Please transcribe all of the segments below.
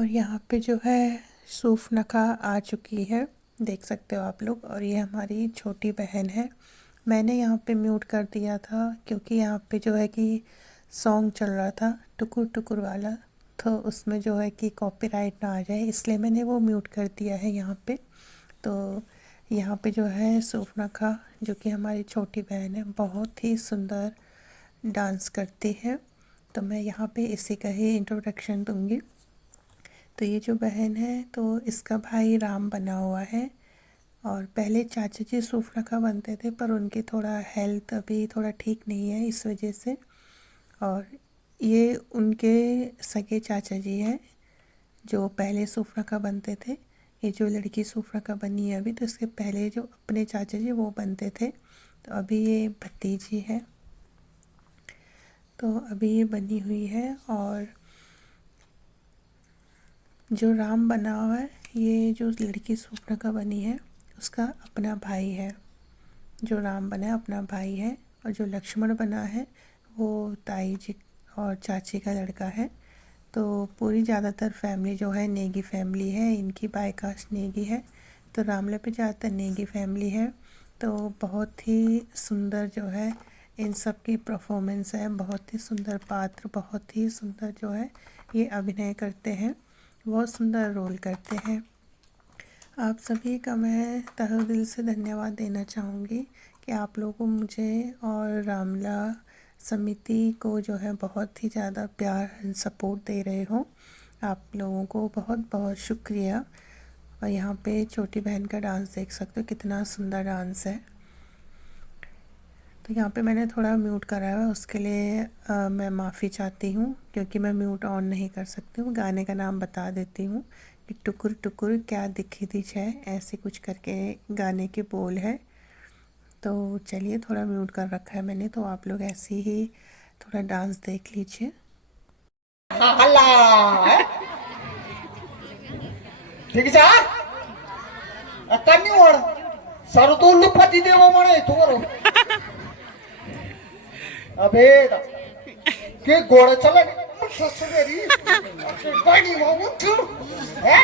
और यहाँ पे जो है सूफ़नखा आ चुकी है, देख सकते हो आप लोग। और ये हमारी छोटी बहन है। मैंने यहाँ पे म्यूट कर दिया था क्योंकि यहाँ पे जो है कि सॉन्ग चल रहा था टुकुर टुकुर वाला, तो उसमें जो है कि कॉपीराइट ना आ जाए, इसलिए मैंने वो म्यूट कर दिया है यहाँ पे। तो यहाँ पे जो है सूफ़नखा, जो कि हमारी छोटी बहन है, बहुत ही सुंदर डांस करती है। तो मैं यहाँ पे इसी का ही इंट्रोडक्शन दूँगी। तो ये जो बहन है तो इसका भाई राम बना हुआ है। और पहले चाचा जी सूफ़नखा बनते थे, पर उनकी थोड़ा हेल्थ अभी थोड़ा ठीक नहीं है, इस वजह से। और ये उनके सगे चाचा जी हैं जो पहले सूफ़नखा बनते थे। ये जो लड़की सूफ़नखा बनी है अभी, तो इसके पहले जो अपने चाचा जी वो बनते थे। तो अभी ये भतीजी है, तो अभी ये बनी हुई है। और जो राम बना हुआ है, ये जो लड़की सूफ़नखा बनी है उसका अपना भाई है। जो राम बना है अपना भाई है। और जो लक्ष्मण बना है वो ताई जी और चाची का लड़का है। तो पूरी ज़्यादातर फैमिली जो है नेगी फैमिली है, इनकी बायकास्ट नेगी है। तो रामले पे ज़्यादातर नेगी फैमिली है। तो बहुत ही सुंदर जो है इन सब की परफॉर्मेंस है, बहुत ही सुंदर पात्र, बहुत ही सुंदर जो है ये अभिनय करते हैं, बहुत सुंदर रोल करते हैं। आप सभी का मैं तहे दिल से धन्यवाद देना चाहूँगी कि आप लोगों मुझे और रामला समिति को जो है बहुत ही ज़्यादा प्यार एंड सपोर्ट दे रहे हो। आप लोगों को बहुत बहुत शुक्रिया। और यहाँ पे छोटी बहन का डांस देख सकते हो, कितना सुंदर डांस है। तो यहाँ पे मैंने थोड़ा म्यूट करा है, उसके लिए मैं माफ़ी चाहती हूँ क्योंकि मैं म्यूट ऑन नहीं कर सकती हूँ। गाने का नाम बता देती हूँ कि टुकुर टुकुर क्या दिखी थी छे, ऐसे कुछ करके गाने के बोल है। तो चलिए, थोड़ा म्यूट कर रखा है मैंने, तो आप लोग ऐसे ही थोड़ा डांस देख लीजिए। ठीक है कमी ओढ सारू तो लुपती देव म्हणे तू अबे के घोड़ा चला ससुरी गाड़ी में उठ है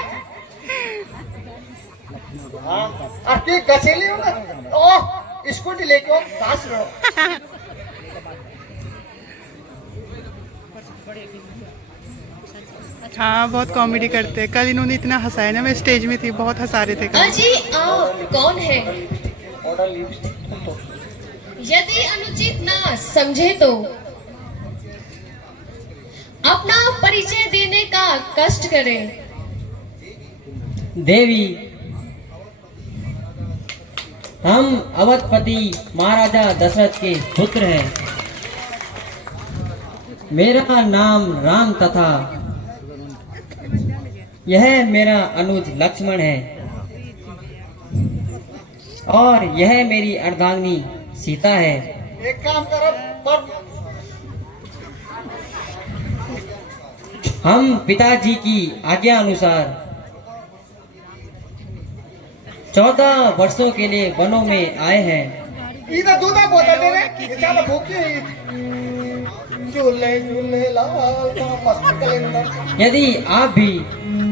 हां और के गसेली हो ना ओ स्कूटी लेके घास लो। हाँ, बहुत कॉमेडी करते हैं। कल इन्होंने इतना हंसाया ना, मैं स्टेज में थी, बहुत हंसा रहे थे कल। अजी आप कौन है? यदि अनुचित ना समझे तो अपना परिचय देने का कष्ट करें। देवी, हम अवधपति महाराजा दशरथ के पुत्र हैं। मेरा नाम राम तथा यह मेरा अनुज लक्ष्मण है और यह मेरी अर्धांगिनी सीता है। एक काम करो पर हम पिताजी की आज्ञा अनुसार 14 वर्षों के लिए वनों में आए हैं। इधर दूधा बोतल दे रे, ये ज्यादा भूखी झूले झूले लाल का मस्त कैलेंडर। यदि आप भी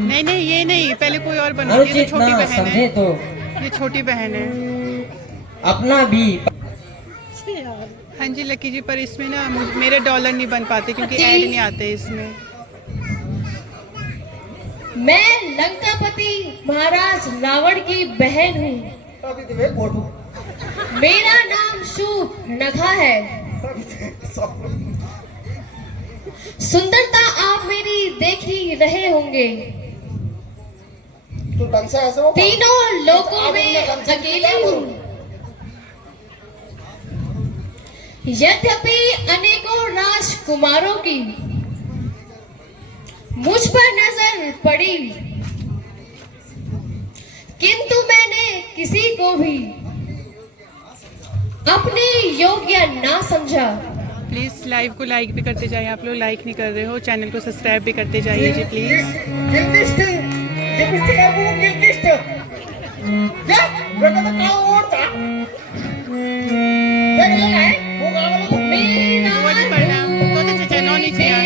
नहीं नहीं, ये नहीं, पहले कोई और बनो। ये अनुचित तो छोटी ना बहन समझे है, तो ये छोटी बहन है। अपना भी। हाँ जी लकी जी, पर इसमें ना मेरे डॉलर नहीं बन पाते क्योंकि ऐड नहीं आते इसमें। मैं लंकापति महाराज रावण की बहन हूँ। अभी तो वे फोटो मेरा नाम सूफ़नखा है। सुंदरता आप मेरी देख ही रहे होंगे। तू ढंग से ऐसे हो तीनों लोगों में अकेली हूँ। यद्यपि अनेकों राजकुमारों की मुझ पर नजर पड़ी, किंतु मैंने किसी को भी अपने योग्य ना समझा। प्लीज़ लाइव को लाइक भी करते जाइए। आप लोग लाइक नहीं कर रहे हो, चैनल को सब्सक्राइब भी करते जाइए जी प्लीज़। गिल्टिस्ट है वो गिल्टिस्ट क्या बेटा तो क्या ओढ़ता देख ले है वो गावल मेरा वो नहीं पढ़ना, तो चचा नौ नीचे यार।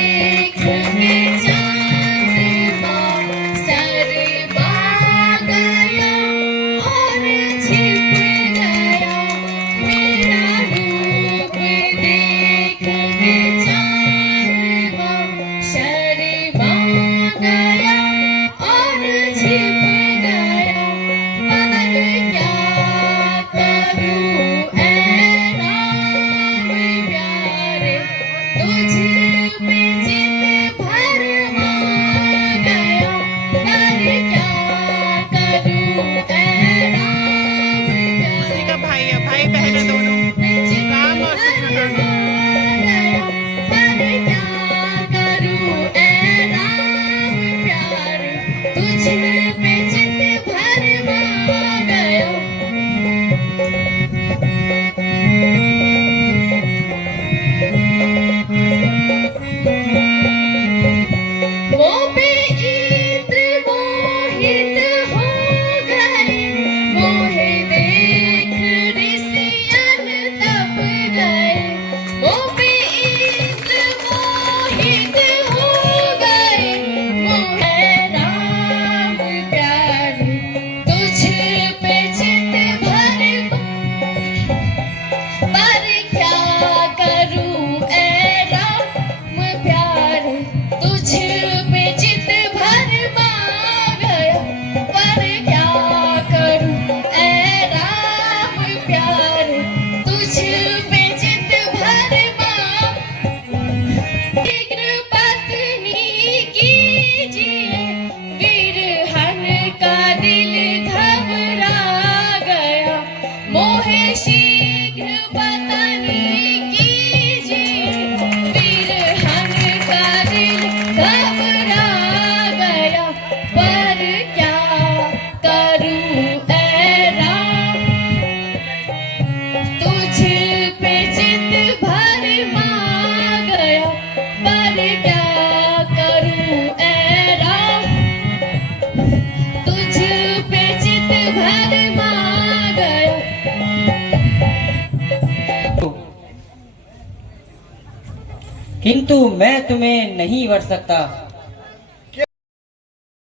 किंतु मैं तुम्हें नहीं वर सकता।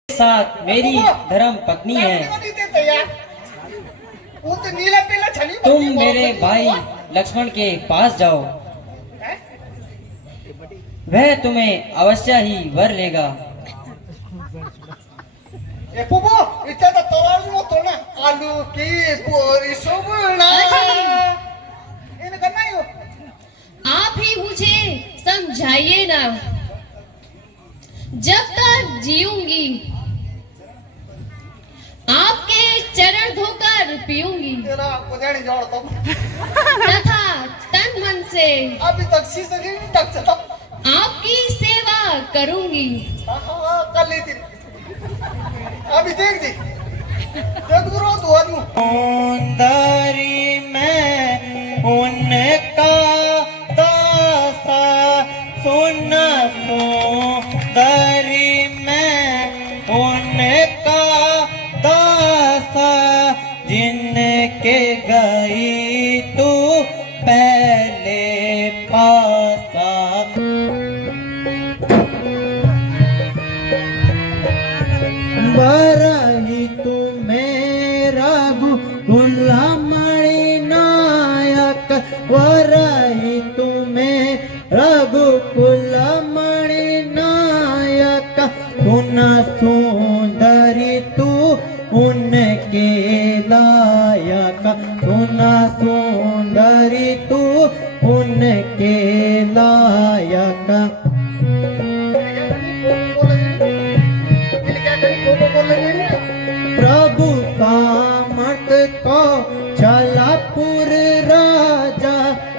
साथ मेरी धर्म पत्नी है। वो तो नीला पीला छली तुम मेरे भाई लक्ष्मण के पास जाओ, वह तुम्हें अवश्य ही वर लेगा। ए पुबो इतना तो तोराज मो तो ना आलू की पूरी सोबना इन्हें करना ही हो। आप ही मुझे समझाइए ना, जब तक जीऊंगी आपके चरण धोकर पीऊंगी तेरा कुछ जोड़ तो तथा तन मन से अभी तक शीशे की तक चला आपकी सेवा करूंगी। कर ली थी अभी देख दी जब गुरु तो आदमी सौंदर्य में उनका दासा सुना सौंदर्य में उनका दासा जिनके गई तू पहले पासा। बरही तू मेरा गुलामणि नायक वरही तू मेरा गुलामणि नायक सुना सुंदरी तू उनके लायक सुना सुंदरी तू उनके लायक। प्रभु कामत को छलापुर राजा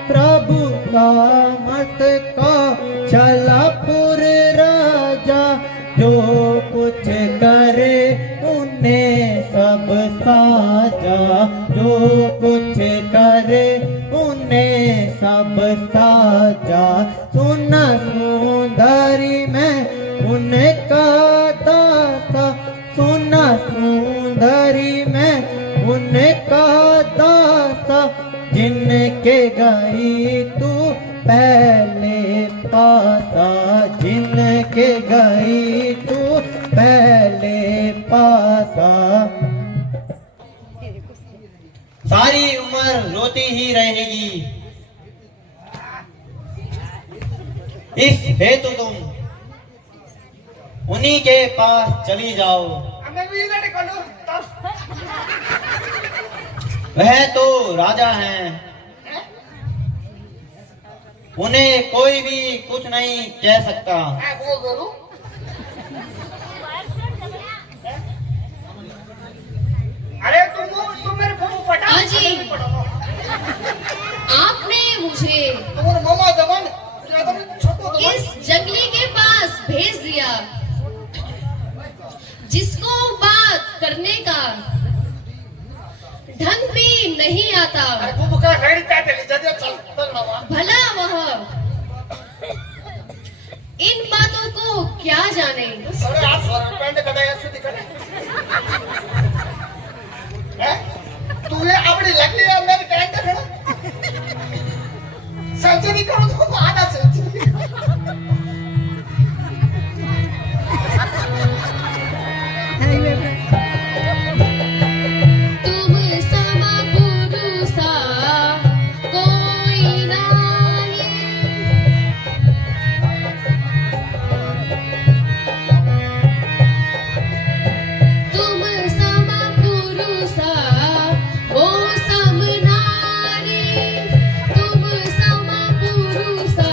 प्रभु कामत को छलापुर राजा जो कुछ करे उन्हें सब साजा जो कुछ करे उन्हें सब साजा। सुना सुंदरी में उनका दासा सुना सुंदरी में उनका दासा जिनके गई तू पहले पासा जिनके गई तू पहले पासा। सारी उम्र रोती ही रहेगी इस हेतु तुम उन्हीं के पास चली जाओ। हमें भी इधर निकालो वह तो राजा हैं, उन्हें कोई भी कुछ नहीं कह सकता। बोल गुरु अरे तुम मेरे फोटो पटा हाजी आपने मुझे तुम्हारे मामा जवान छोटो इस जंगली के पास भेज दिया जिसको बात करने का ढंग भी नहीं आता। भला वह इन बातों को क्या जाने। तू ये अपनी लगती है मेरे टैंक है सर्जरी करो तो आधा सर्जरी तुम समा पुरुषा कोई नाही, तुम समा पुरुषा वो सम नारी, तुम समा पुरुषा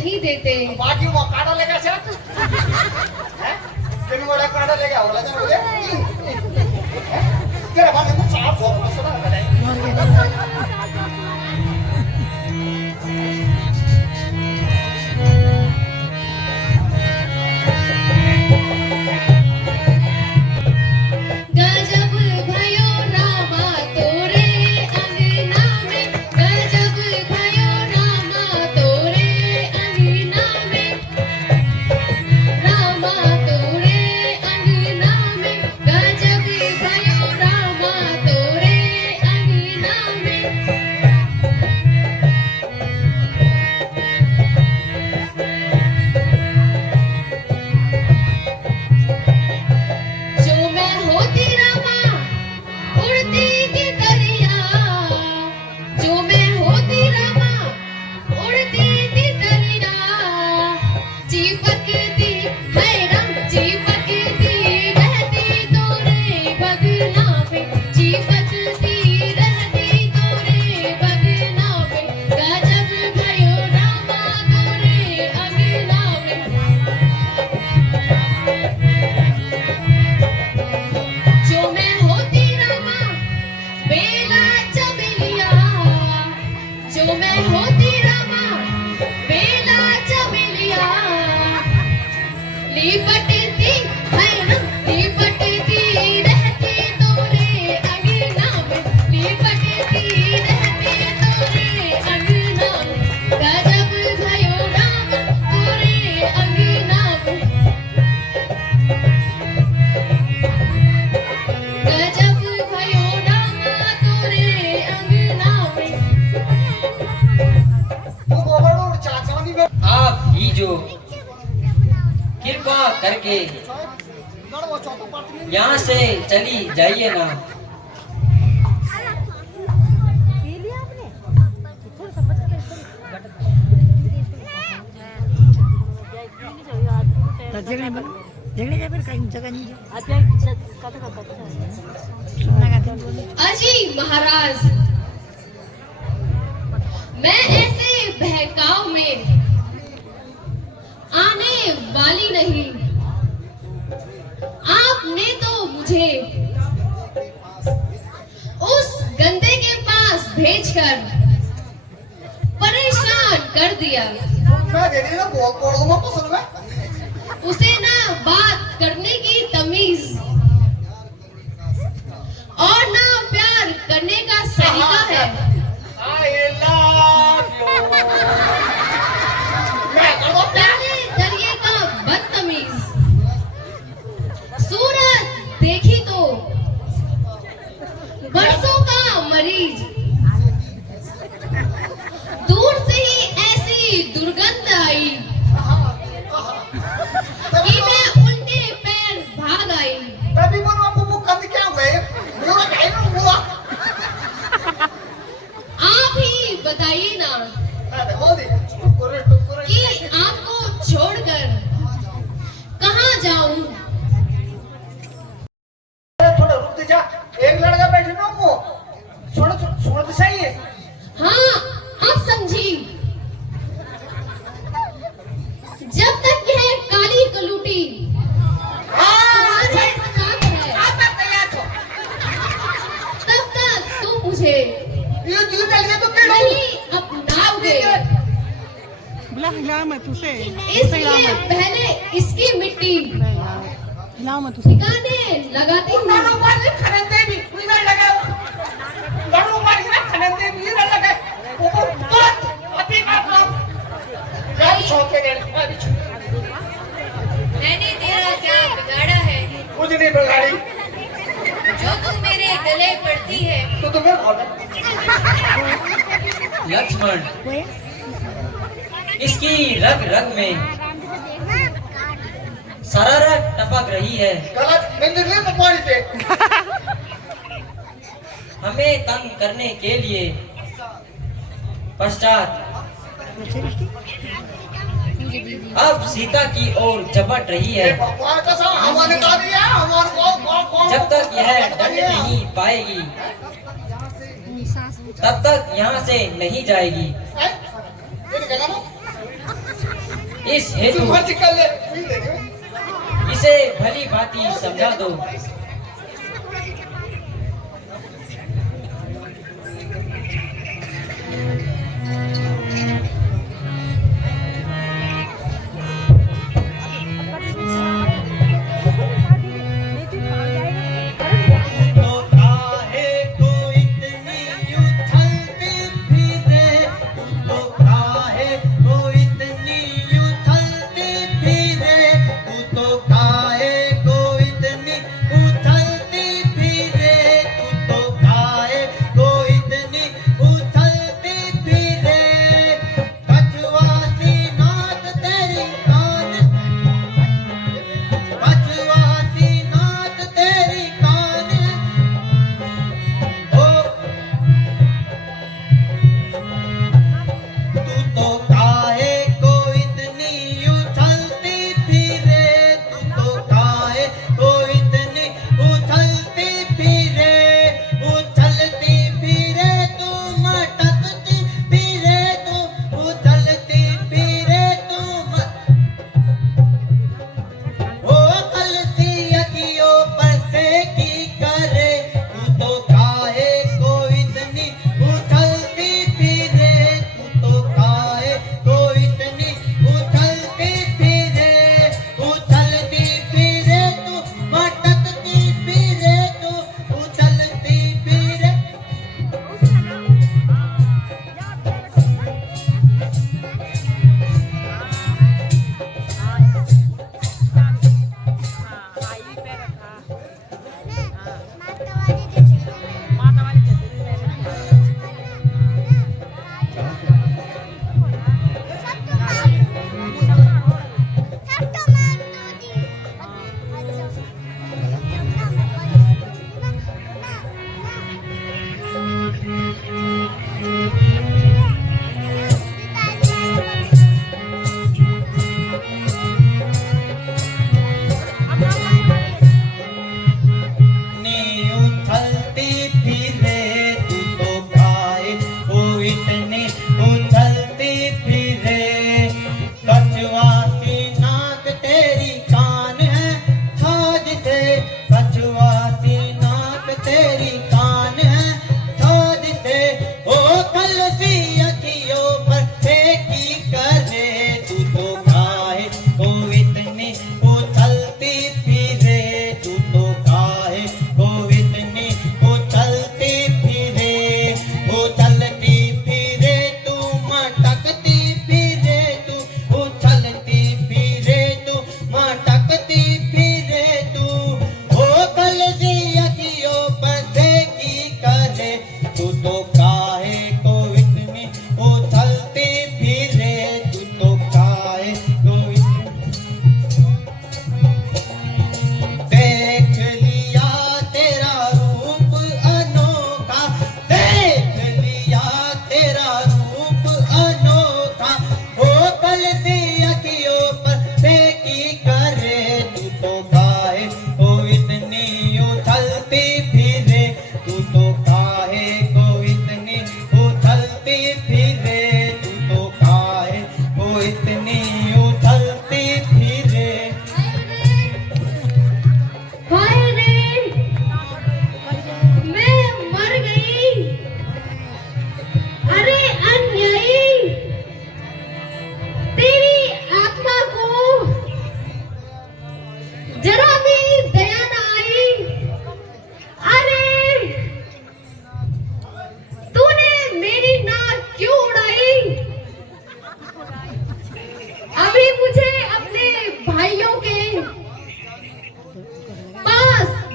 नहीं देते। बाकी वो काढ़ा लेगा सर हैं किन बड़ा काढ़ा लेगा बोला था मुझे तेरा बाप ने साफ हो सुना बताइए गजब भयो रामा तोरे अंगना में, गजब भयो रामा तोरे अंगना में, रामा तोरे अंगना में, गजब भयो रामा तोरे अंगना में। जो मैं होती रामा उड़ती की तरिया, जो मैं होती रामा उड़ती की तरिया, चिपकती है रंग चिपकती रहती तोरे बदना पे, चिपकती रहती तोरे बदना पे, गजब भयो रामा तोरे अंगना में। जो मैं होती रामा बेला चमेलिया, जो मैं होती रामा बेला चमेलिया, लिपटती है ना लिपटती रहती तोरे अंगना में, लिपटती रहती तोरे अंगना में, गजब भयो रामा तोरे अंगना में, गजब भयो रामा तोरे अंगना में। तू गोबड़ चाचा नहीं बे आप ही जो कृपा करके वो चौथो पार्टी यहाँ से चली जाइए ना। अजी महाराज, मैं ऐसे बहकाव में आने वाली नहीं। आपने तो मुझे उस गंदे के पास भेजकर परेशान कर दिया। मैं दे रही ना बोल कोड़ो में पसंद में उसे ना बात करने की तमीज और ना प्यार करने का सलीका है। आई लव यू मैं करो पहले दरिए का बदतमीज, सूरत देखी तो बरसों का मरीज, दूर से ही ऐसी दुर्गंध आई कि मैं उल्टे पैर भाग आई। तभी बोलो आपको वो कंद क्या हुए मुझे कहीं ना हुआ आप ही बताइए ना हो दे टुकुर कि आपको छोड़कर कहाँ जाऊं। थोड़ा रुक जा एक लड़का बैठे ना वो छोड़ छोड़ तो सही है हाँ अब समझी। जब तक यह काली कलूटी तुम्हारे साथ है, आप तैयार हो तब तक तुम मुझे ये तू चल गया तो मैं नहीं अपनाओगे। बुला हिला मत उसे इसलिए पहले इसकी मिट्टी हिला मत उसे ठिकाने लगाती हूँ। दारू मार खनन भी इधर लगा दारू मार खनन भी इधर लगा वो बहुत अभी का काम यार छोके दे मैंने तेरा क्या बिगाड़ा है कुछ नहीं बिगाड़ी जो तू मेरे गले पड़ती है। तो तुम्हें लक्ष्मण, इसकी रग रग में शरारत टपक रही है। गलत मैं निकले पकवाड़ी से हमें तंग करने के लिए पश्चात अब सीता की ओर झपट रही है। भगवान का सब हमारे का दिया हमारे को जब तक यह दंड नहीं पाएगी तब तक यहाँ से नहीं जाएगी। ये क्या ना इस हेतु तू मर्जी कर ले, वही देंगे। इसे भली भांति समझा दो।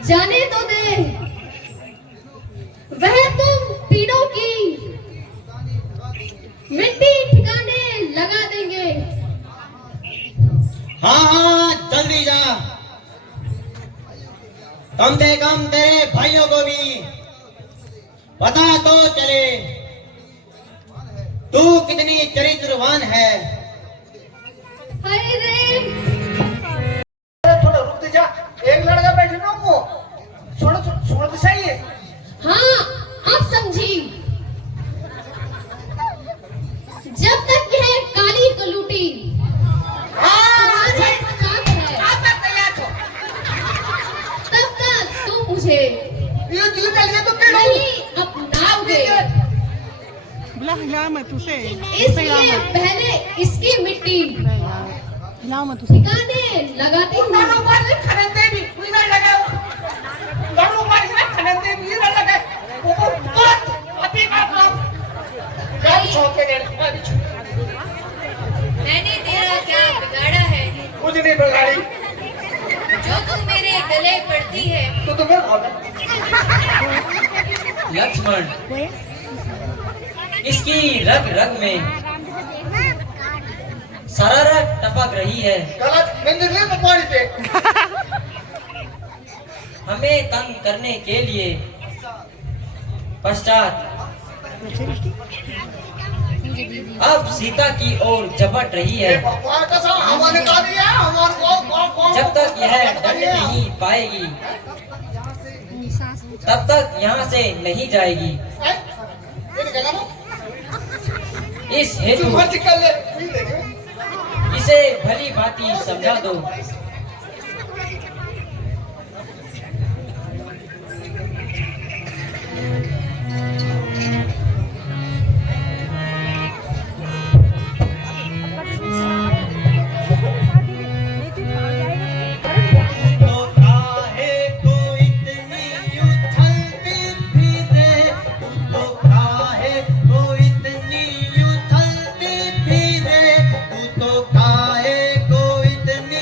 जाने तो दे, वह तुम तीनों की मिट्टी ठिकाने लगा देंगे। हाँ हाँ जल्दी जा, कम से कम तेरे भाइयों को भी पता तो चले तू कितनी चरित्रवान है। हाय रे, थोड़ा रुक जा, एक लड़का बैठे ना वो छोड़ छोड़ तो सही है। हाँ अब समझी। जब तक यह काली कलूटी मुझे। ये जीव चलिए तो क्यों नहीं अपनाओगे, बुला हिला मत उसे, इसलिए पहले इसकी मिट्टी हिला मत उसे। ठिकाने लगाती हूँ। दोनों बार से खननते भी उधर लगे, दोनों बार से खननते भी इधर लगे, वो तुरंत अभी का काम जब छोके दे मैंने तेरा क्या बिगाड़ा है कुछ नहीं बिगाड़ी, जो तू मेरे गले पड़ती है। तो तुम्हें भागा लक्ष्मण, इसकी रग रग में शरारत टपक रही है। गलत मंदिर में पकवाड़ी पे हमें तंग करने के लिए पश्चात अब सीता की ओर झपट रही है। भगवान का सब हमारे का दिया हमारे को जब तक यह दंड नहीं पाएगी तब तक यहाँ से नहीं जाएगी। इस हेतु निकल ले इसे भली भांति समझा दो। काहे को इतनी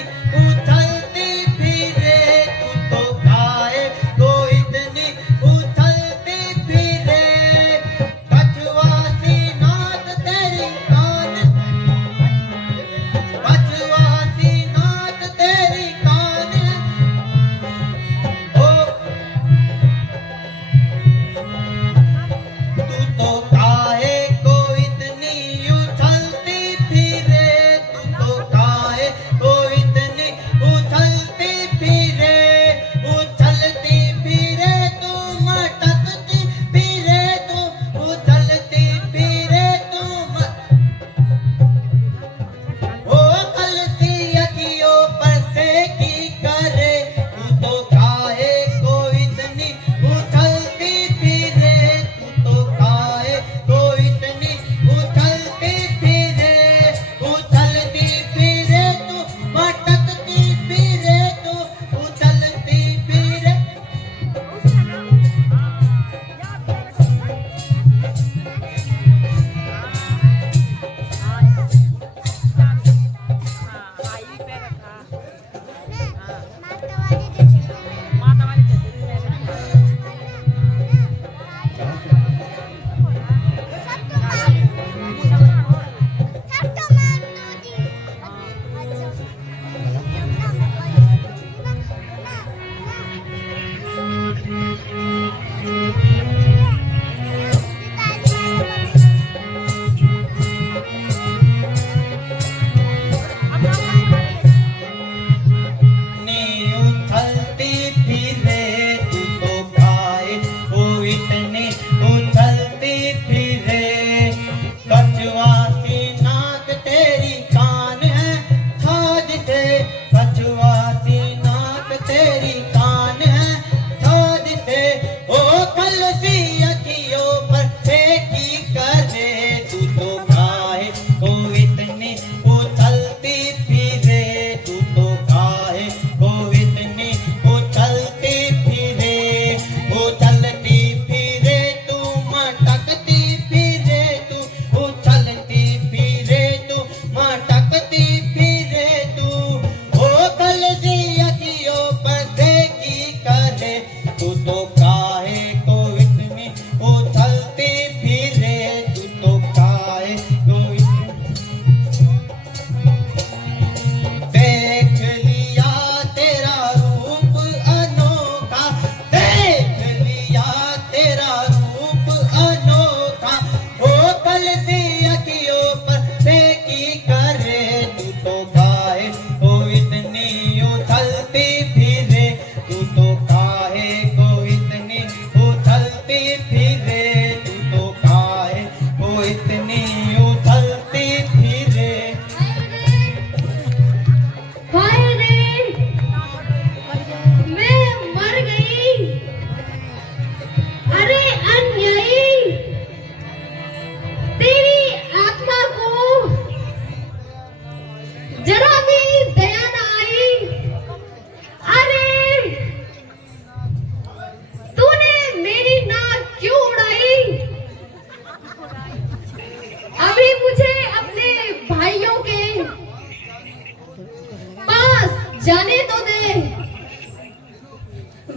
जाने तो दे,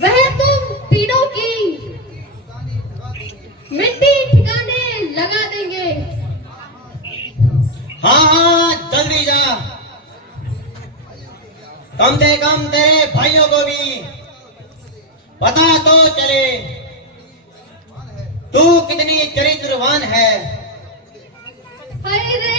वह तुम तीनों की मिट्टी ठिकाने लगा देंगे। हाँ हाँ जल्दी जा, कम से कम तेरे भाइयों को भी पता तो चले तू कितनी चरित्रवान है। हाय रे,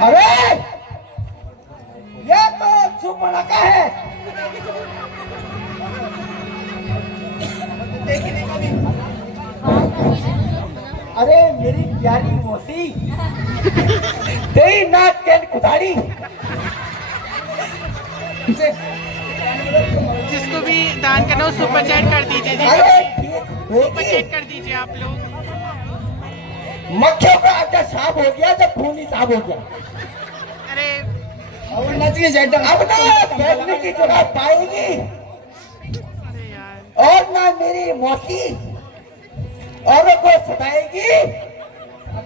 अरे ये तो सुमन का है। अरे मेरी प्यारी मोती तेरी नाक के कुदारी। जिसको भी दान करना हो सुपर चैट कर दीजिए जी, सुपर चैट कर दीजिए आप लोग। मक्खियों का आटा साफ हो गया जब खून ही साफ हो गया। अरे अब ना बैठने की जगह पाएगी अरे यार, और ना मेरी मोती औरों को सताएगी।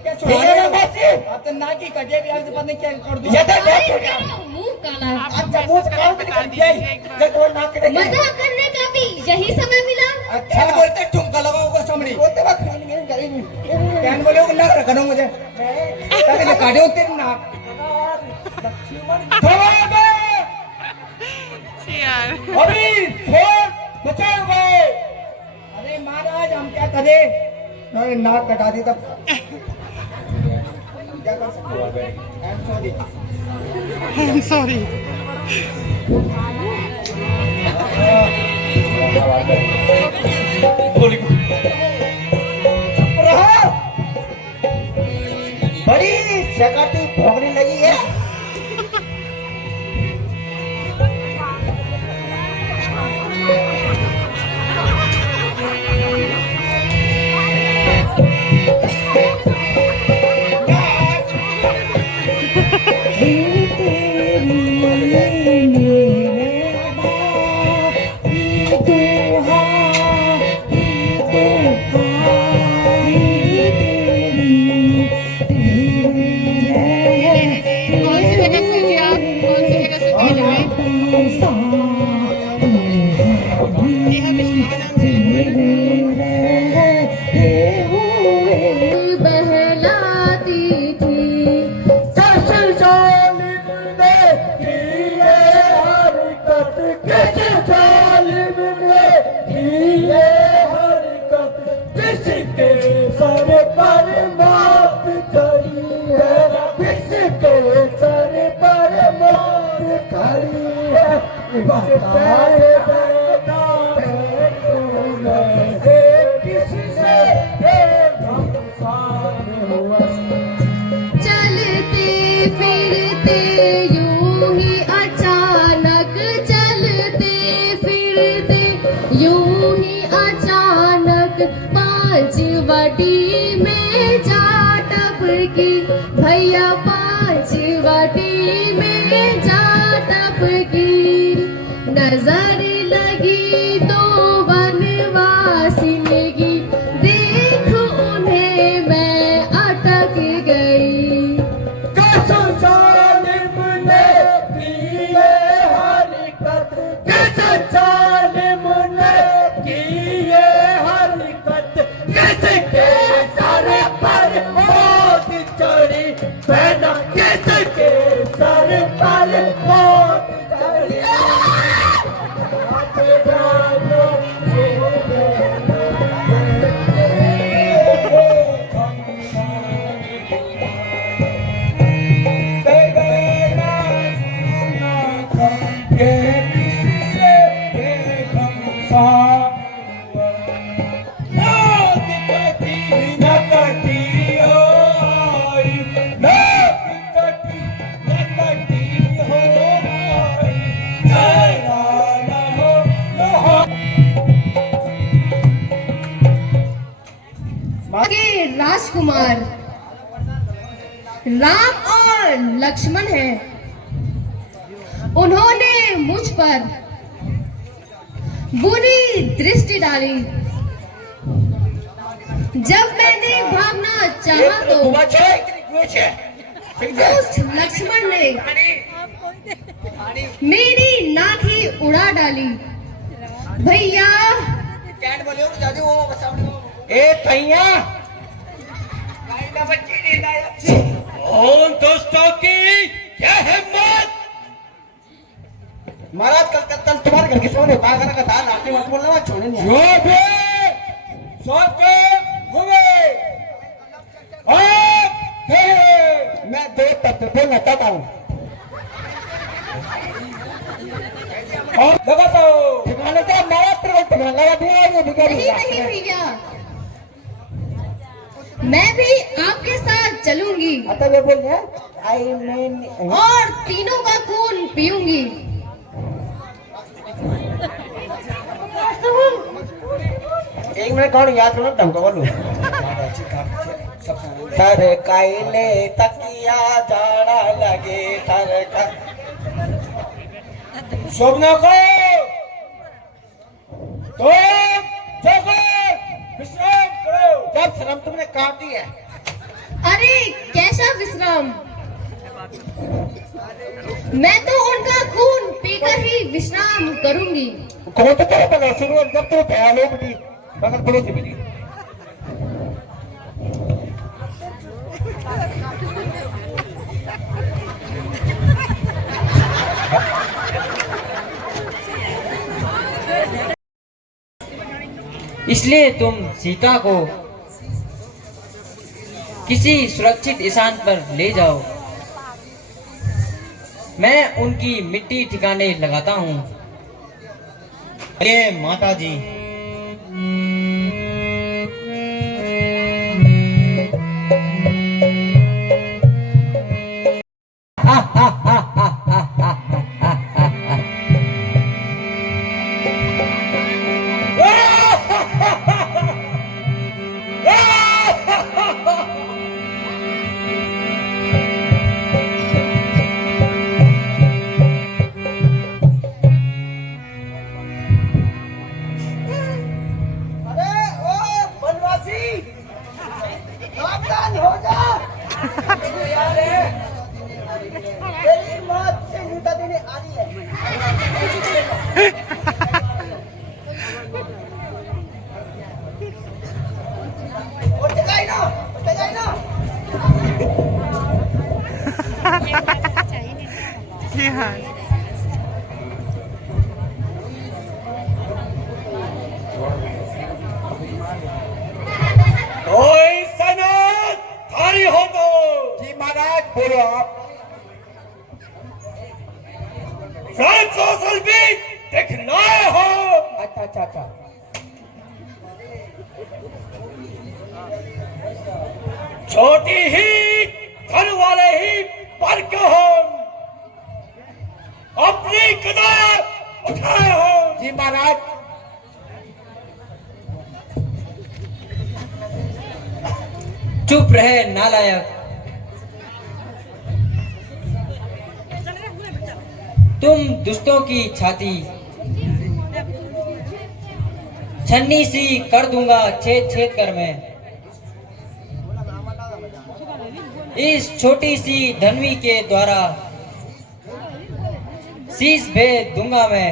ठीक है ना मोती? अब तो ना की कटे भी आज पता नहीं क्या कर दूं। ये तो हाय देख हो गया। तेरा मुंह काला। आप अच्छा लोग मुंह सब्सक्राइब काउंट बता कर दीजिए दिया एक बार। जब वो ना करेंगे। मजाक करने का भी यही समय मिला। अच्छा बोलते ठुमका लगाओ को समड़ी बोलते वक्त करेंगे। कैन बोले को ना करो मुझे ताकि तो काटे होते ना यार अभी फोन बचाओ गए। अरे महाराज हम क्या करें? नहीं नाक कटा दी तब क्या कर सकते हो? I am sorry. बड़ी चकाटी भोगने लगी है। कौन सी जगह से जी आप? कौन सी जगह से पहले में? नेहा बिश्नोई नाम से। बहलाती थी चलते फिरते यूं ही अचानक, चलते फिरते यूं ही अचानक पांचवटी में जा टपकी। भैया पांचवटी में जा टपकी। नजर लगी तो वनवासी लगी, देख उन्हें मैं अटक गई। किसके सर के राजकुमार राम और लक्ष्मण हैं। उन्होंने मुझ पर बुरी दृष्टि डाली। जब मैंने भागना चाहा तो उस लक्ष्मण ने मेरी नाक ही उड़ा डाली। भैया उन दोस्तों की क्या हिम्मत! महाराज कल तुम्हारे घर के सामने बागरा का दाल आपने मत बोलना, मत छोड़ेंगे। जो भी सोच के घूमे मैं दो तब बोलना चाहता हूँ। और लगा तो ठिकाने का महाराज पर लगा दिया। नहीं भैया, मैं भी आपके साथ चलूंगी और तीनों का खून पीऊंगी। एक मिनट कौन याद करो तुमको बोलूं। सर काइले तकिया जाड़ा लगे सर का शोभना को तो विश्राम करो। जब श्रम तुमने काट दी है। अरे कैसा विश्राम, मैं तो उनका खून पीकर ही विश्राम करूंगी। कौन तो तेरे बना शुरू जब तो प्यालो बड़ी बगल पड़ोसी मिली। इसलिए तुम सीता को किसी सुरक्षित स्थान पर ले जाओ। मैं उनकी मिट्टी ठिकाने लगाता हूँ। ये माता जी जी हाँ। कोई सनद थारी हो तो जी महाराज बोलो आप। कौशल भी दिखना हो। अच्छा छोटी ही घर वाले ही पर हो अपनी कदम उठाए हो। जी महाराज। चुप रहे नालायक, तुम दुष्टों की छाती छन्नी सी कर दूंगा छेद छेद कर मैं। इस छोटी सी धनवी के द्वारा शीश भेद दूंगा मैं।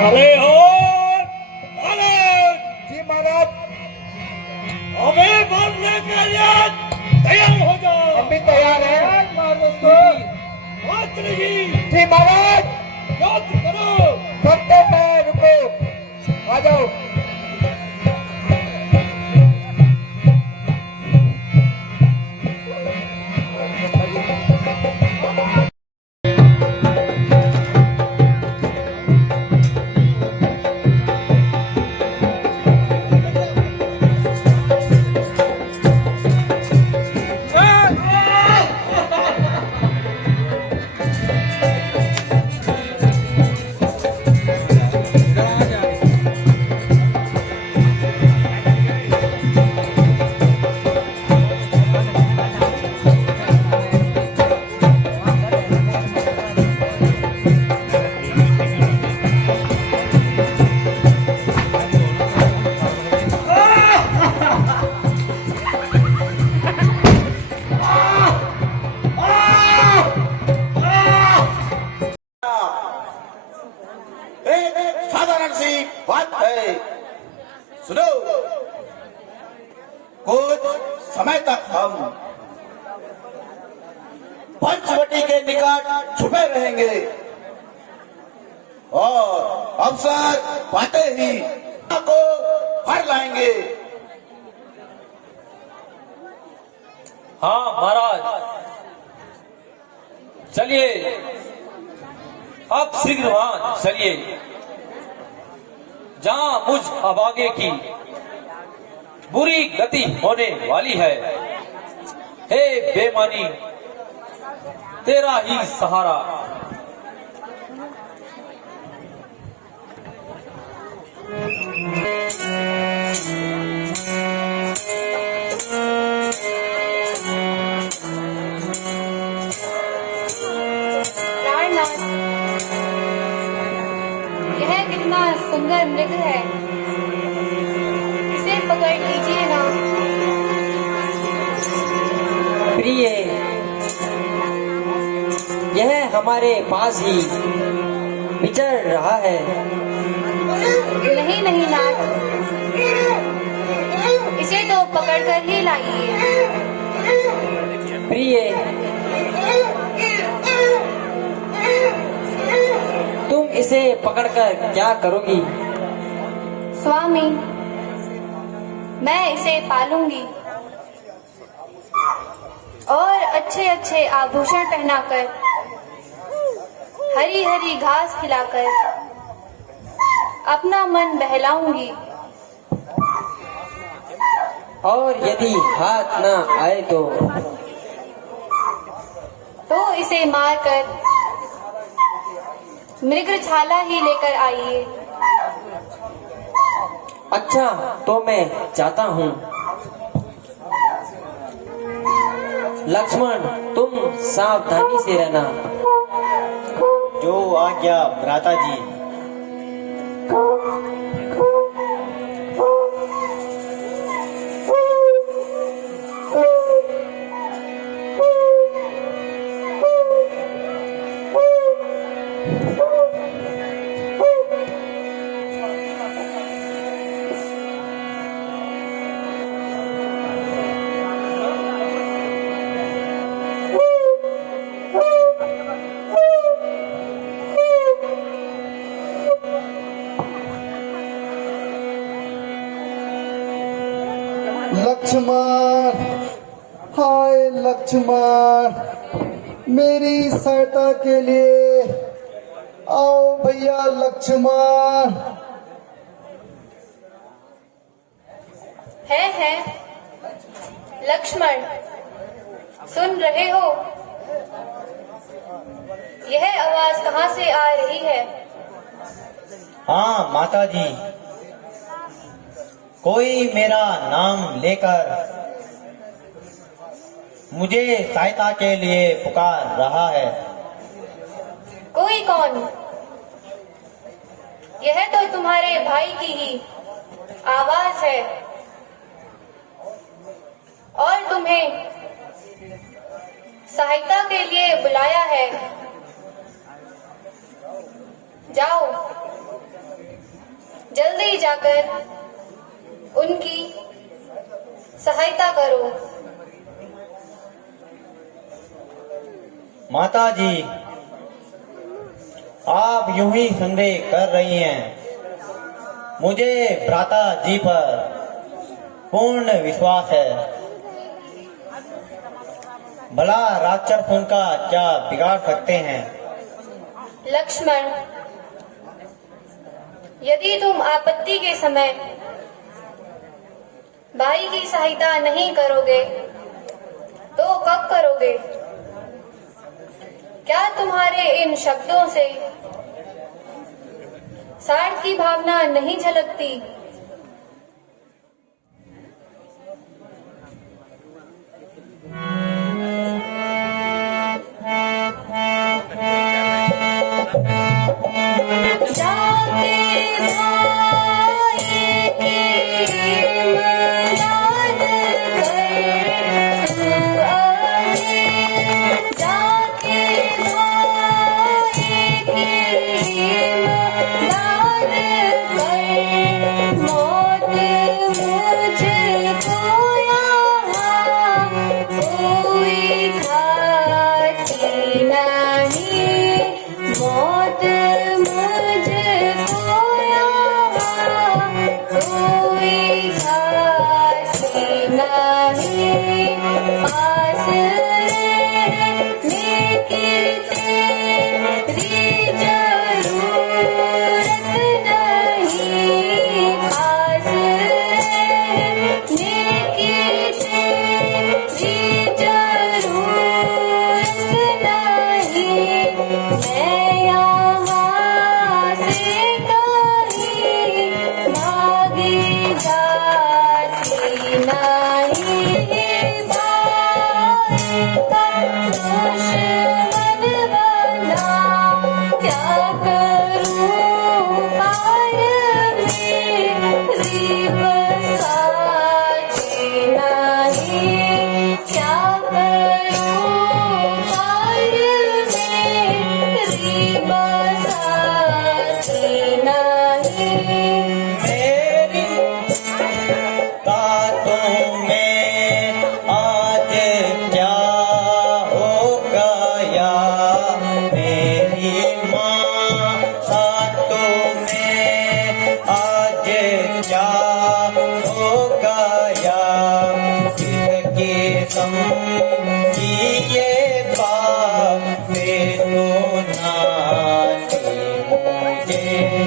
अरे हो जी महाराज, हमें मारने के लिए तैयार हो जाओ। हम भी तैयार हैं। जी महाराज करो। सबसे पहले रुको, आ जाओ। सी बात है, सुनो। कुछ समय तक हम पंचवटी के निकट छुपे रहेंगे और अवसर पाते ही को भर लाएंगे। हाँ महाराज, चलिए अब शीघ्र वहां चलिए जहां मुझ अभागे की बुरी गति होने वाली है। हे बेमानी, तेरा ही सहारा। प्राणनाथ, यह कितना सुंदर मृग है, इसे पकड़ लीजिए ना। प्रिय, यह हमारे पास ही विचर रहा है। नहीं नहीं नाथ, इसे तो पकड़कर ही लाइए। प्रिय, तुम इसे पकड़कर क्या करोगी? स्वामी, मैं इसे पालूंगी और अच्छे अच्छे आभूषण पहनाकर, हरी हरी घास खिलाकर अपना मन बहलाऊंगी। और यदि हाथ न आए तो इसे मारकर मृगछाला ही लेकर आइए। अच्छा, तो मैं जाता हूँ। लक्ष्मण, तुम सावधानी से रहना। जो आज्ञा भ्राता जी। लक्ष्मण, हाय लक्ष्मण, मेरी सहायता के लिए आओ भैया लक्ष्मण। है लक्ष्मण, सुन रहे हो? यह आवाज कहाँ से आ रही है? हाँ माता जी, कोई मेरा नाम लेकर मुझे सहायता के लिए पुकार रहा है। कोई कौन? यह तो तुम्हारे भाई की ही आवाज है और तुम्हें सहायता के लिए बुलाया है। जाओ, जल्दी जाकर उनकी सहायता करो। माता जी, आप यूं ही संदेह कर रही हैं। मुझे भ्राता जी पर पूर्ण विश्वास है। भला राक्षस उनका क्या बिगाड़ सकते हैं? लक्ष्मण, यदि तुम आपत्ति के समय भाई की सहायता नहीं करोगे तो कब करोगे? क्या तुम्हारे इन शब्दों से स्वार्थ की भावना नहीं झलकती?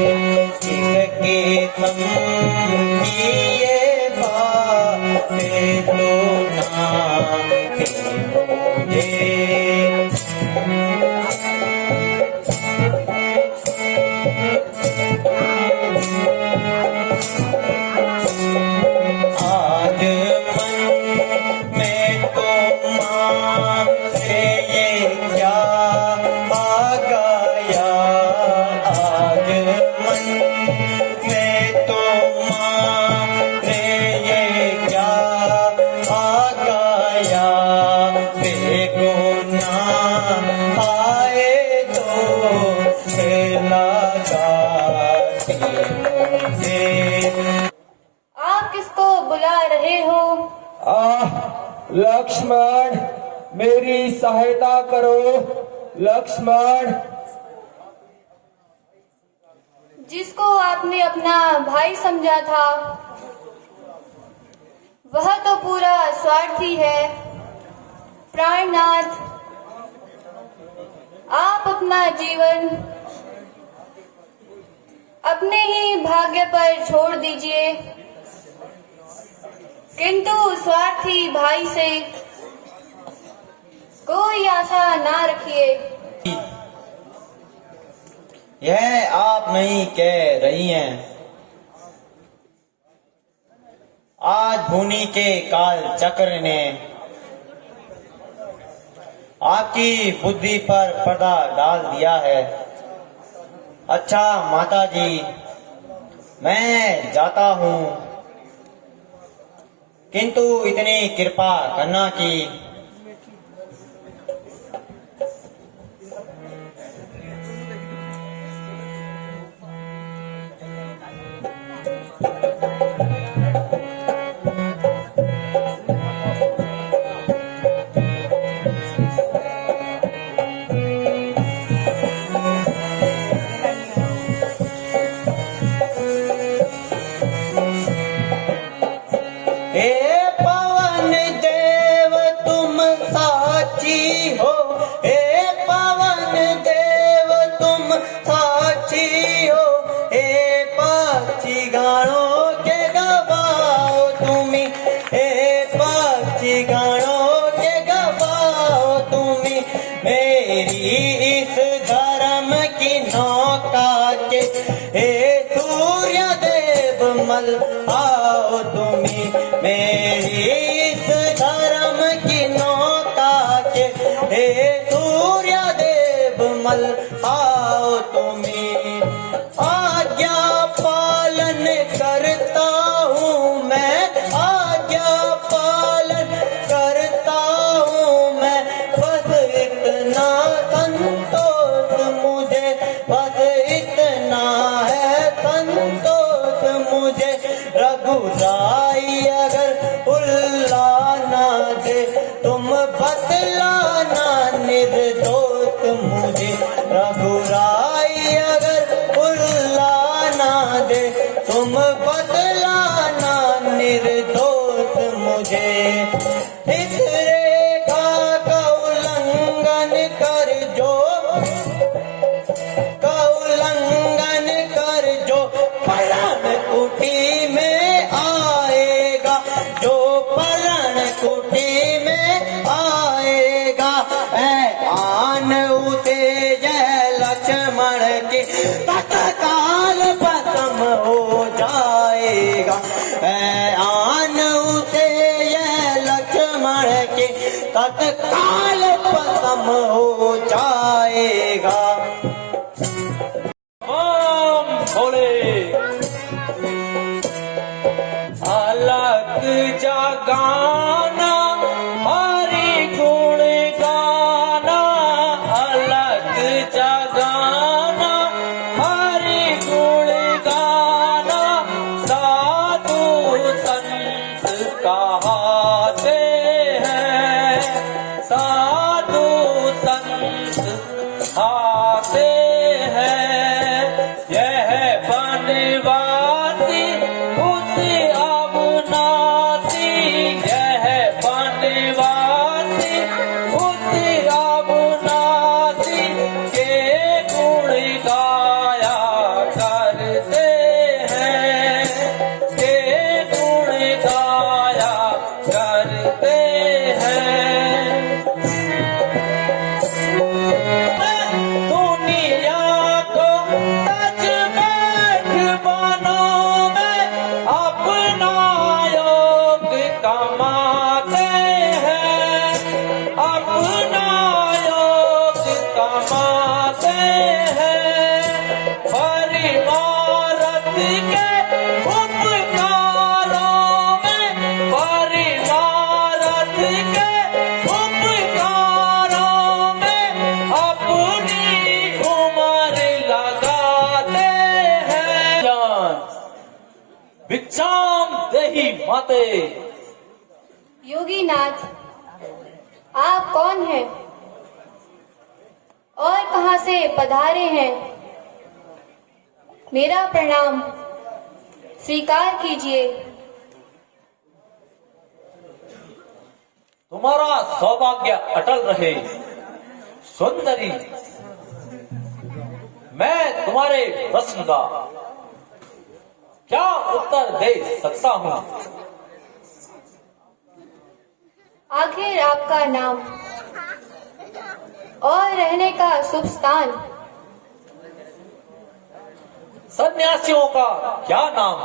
इसके सम की ये बातें तो ना थी मुझे। आज मन में तो माँ से ये क्या आ गया, आज मन में तो माँ से ये क्या आ गया, बेगुनाह आए तो लगा मुझे। आप किसको बुला रहे हो? लक्ष्मण, मेरी सहायता करो लक्ष्मण। जिसको आपने अपना भाई समझा था वह तो पूरा स्वार्थी है। प्राणनाथ, आप अपना जीवन अपने ही भाग्य पर छोड़ दीजिए, किंतु स्वार्थी भाई से कोई आशा ना रखिए। यह आप नहीं कह रही हैं। आज भूनी के काल चक्र ने आपकी बुद्धि पर पर्दा डाल दिया है। अच्छा माता जी, मैं जाता हूँ, किंतु इतनी कृपा करना कि आओ तुम्हें मेरी इस धर्म की नौका के, हे सूर्य देव मल आओ तुम्हें। आज्ञा पालन करता हूँ मैं, आज्ञा पालन करता हूँ मैं, बस इतना संतोष मुझे, बस इतना है संतोष मुझे। रघुराई अगर उल्ला ना दे तुम बतलाना निर्दोष मुझे, रघुराई अगर उल्ला ना दे तुम बतलाना निर्दोष मुझे। इस रेखा का उल्लंघन कर जो, का उल्लंघन कर जो परण कुटी में आएगा, जो परण कुटी में आएगा, आन उसे जय लक्ष्मण के तत्काल भस्म हो जाएगा, आन उसे जय लक्ष्मण के तत्काल भस्म हो जाएगा। ओम भोले। अलग जगाना हरि गुण गाना, अलग जगाना हरि गुण गाना, साधु संत कहते हैं, साधु संत आते हैं, यह बन के उपकारों में, परिवारत के उपकारों में अपनी उम्र लगाते हैं। जान भिक्षाम देहि माते। योगीनाथ, आप कौन हैं और कहां से पधारे हैं? मेरा प्रणाम स्वीकार कीजिए। तुम्हारा सौभाग्य अटल रहे सुंदरी। मैं तुम्हारे प्रश्न का क्या उत्तर दे सकता हूँ? आखिर आपका नाम और रहने का शुभ स्थान? सन्यासियों का क्या नाम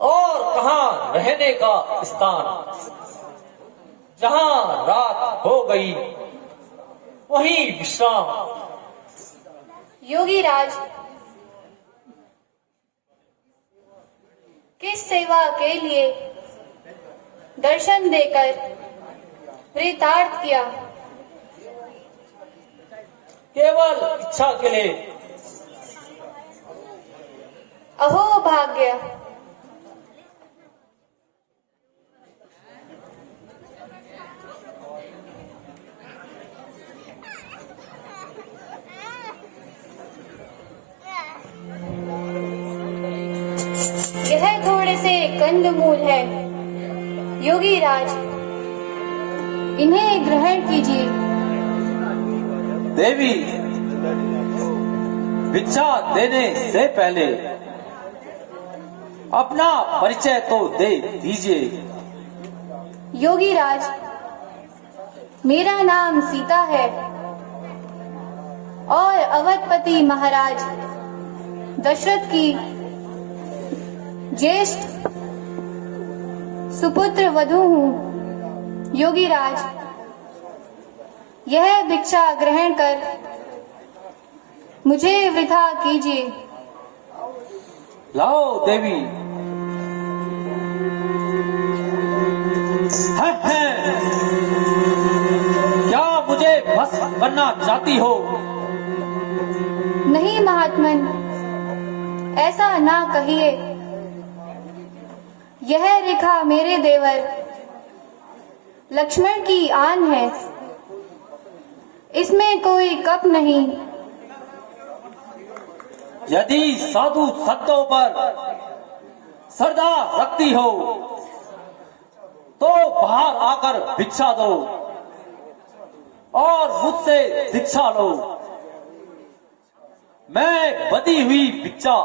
और कहाँ रहने का स्थान? जहाँ रात हो गई वहीं विश्राम। योगीराज, किस सेवा के लिए दर्शन देकर प्रीतार्थ किया? केवल इच्छा के लिए। अहो भाग्य! यह थोड़े से कंदमूल है योगीराज, इन्हें ग्रहण कीजिए। देवी, भिक्षा देने से पहले अपना परिचय तो दे दीजिए। योगीराज, मेरा नाम सीता है और अवधपति महाराज दशरथ की ज्येष्ठ सुपुत्र वधू हूँ। योगीराज, यह भिक्षा ग्रहण कर मुझे वृथा कीजिए। लाओ देवी। है। क्या मुझे भस्म करना चाहती हो? नहीं महात्मन, ऐसा ना कहिए। यह रेखा मेरे देवर लक्ष्मण की आन है, इसमें कोई कप नहीं। यदि साधु संतों पर श्रद्धा रखती हो तो बाहर आकर भिक्षा दो और मुझसे दीक्षा लो। मैं बदी हुई भिक्षा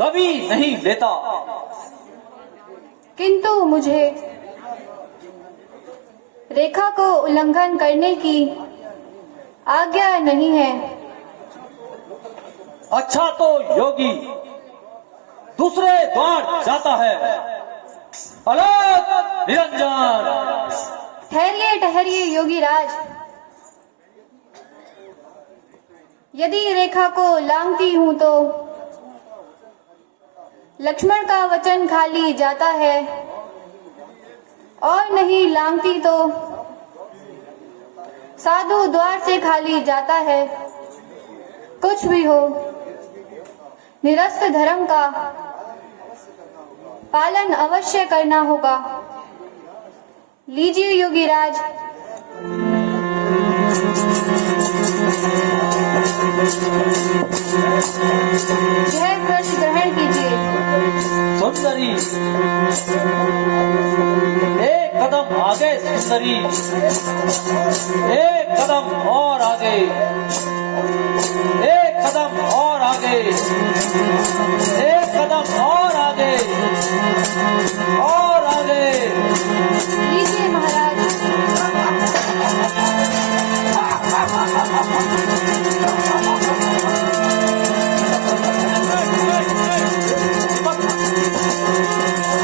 कभी नहीं लेता। किंतु मुझे रेखा को उल्लंघन करने की आज्ञा नहीं है। अच्छा तो योगी दूसरे द्वार जाता है। अलग निरंजन। ठहरिए ठहरिए योगीराज, यदि रेखा को लांघती हूं तो लक्ष्मण का वचन खाली जाता है और नहीं लांघती तो साधु द्वार से खाली जाता है। कुछ भी हो, निरस्त धर्म का पालन अवश्य करना होगा। लीजिए योगीराज। यह व्रत ग्रहण कीजिए। सुंदरी, एक कदम आगे सुंदरी, एक कदम और आगे, एक कदम और आगे, एक कदम और आगे, और आगे। लीजिए महाराज।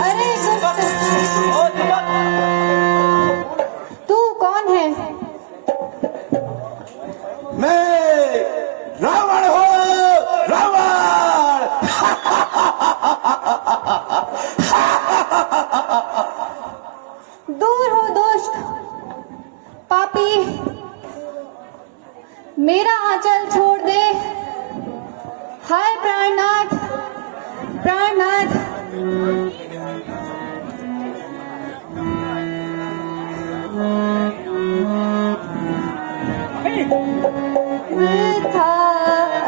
अरे दुष्ट, तू कौन है? मैं रावण हूँ, रावण। हाय प्राणनाथ, प्राणनाथ। वृथा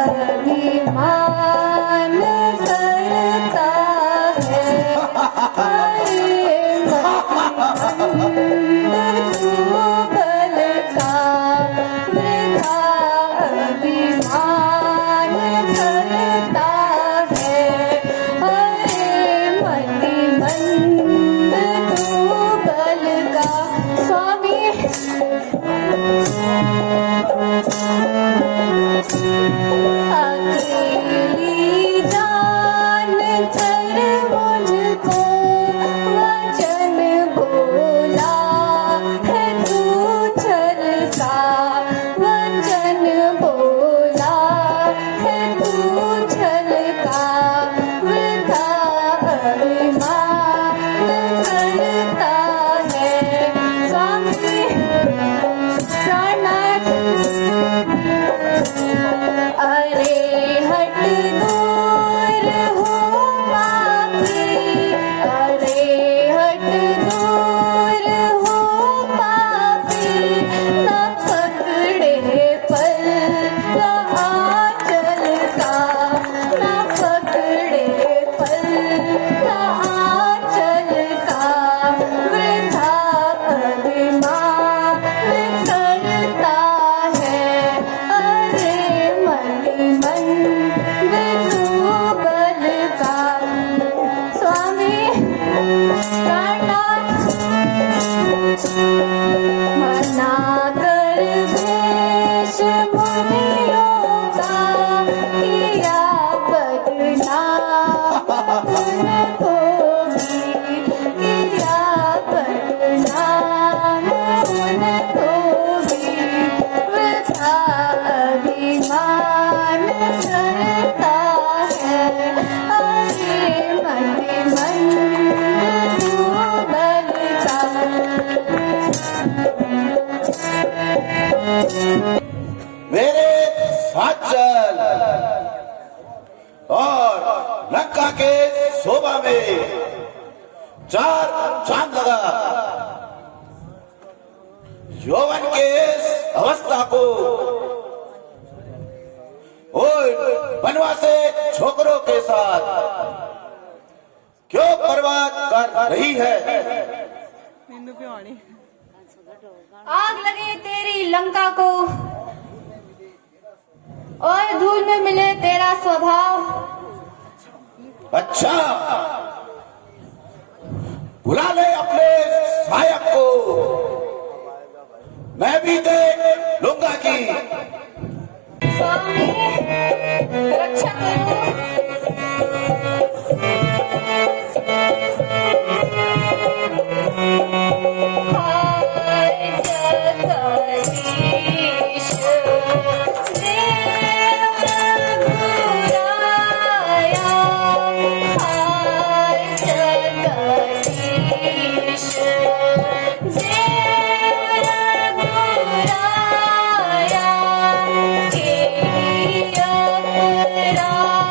अभिमान करता है, अरे मंद तू बल का। वृथा अभिमान करता है, अरे मंद तू बल का। स्वामी अकेली जान कर मुझको वचन बोला है तू छल का। वचन बोला है तू छल का। वृथा अभिमान करता है। स्वामी प्राणनाथ। अरे हट दूर हो पापी, अरे हट दूर हो पापी। न पकड़े पल का आंचल का, न पकड़े पल का आंचल का। वृथा अभिमान करता है, अरे मंद तू बल का। स्वामी प्राणनाथ। मना कर देश मुनियों का, किया बदनाम उनको भी, किया बदनाम उनको भी। वृथा अभिमान करता है, अरे मंद तू बल का। मेरे साथ चल और लंका के शोभा में 4 चांद लगा। यौवन के अवस्था को और बनवासे छोकरों के साथ क्यों बर्बाद कर रही है? आग लगे तेरी लंका को और धूल में मिले तेरा स्वभाव। अच्छा, बुला ले अपने सहायक को, मैं भी देख लूंगा कि स्वामी रक्षा करो। हाय जगदीश देव रघुराया, हाय जगदीश देव रघुराया। के अपराध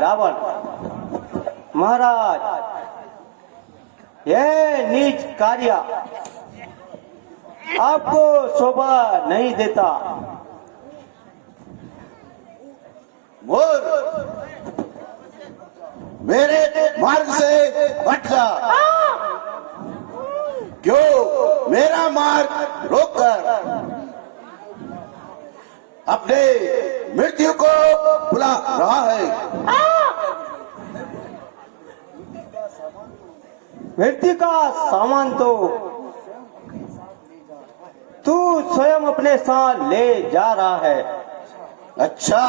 रावण महाराज, यह नीच कार्य आपको शोभा नहीं देता। मोर, मेरे मार्ग से हट जा। क्यों मेरा मार्ग रोककर अपने मृत्यु को बुला रहा है? मृत्यु का सामान तो तू स्वयं अपने साथ ले जा रहा है। अच्छा,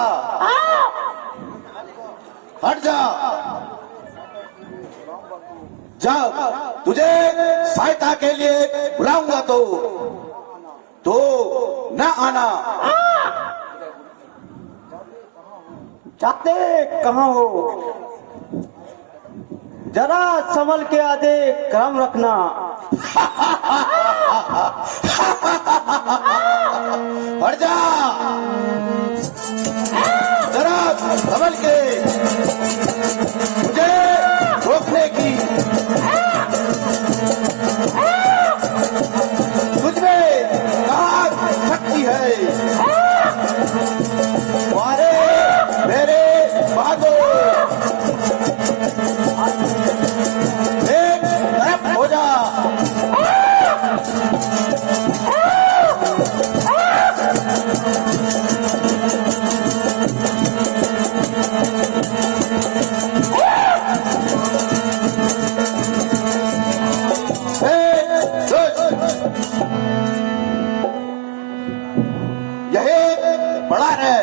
हट जा। जब तुझे सहायता के लिए बुलाऊंगा तो न आना। जाते कहाँ हो? जरा संभल के आधे क्रम रखना। हट जा, जरा संभल के, मुझे रोकने की तुझमें कहाँ शक्ति है? मारे मेरे बागो, एक तरफ हो जा। यही बड़ा है।